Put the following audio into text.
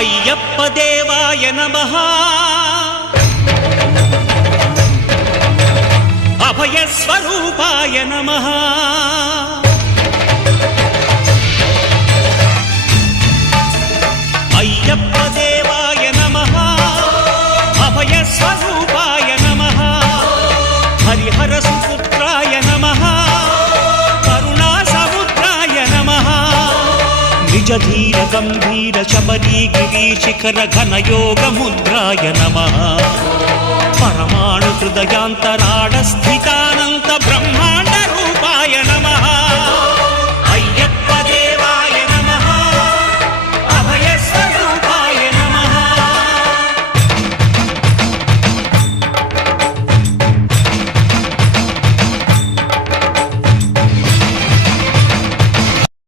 అయ్యప్ప దేవాయ నమః అభయ స్వరూపాయ నమః అయ్యప్ప దేవాయ నమః అభయ స్వరూపాయ నమః హరిహర సుపుత్రాయ నమః కరుణా సముద్రాయ నమః నిజ ధీర గంభీర శబరీ గిరి శిఖర ఘన యోగ ముద్రాయ నమః పరమాణు హృదయాంతరాళ స్థితానంత బ్రహ్మ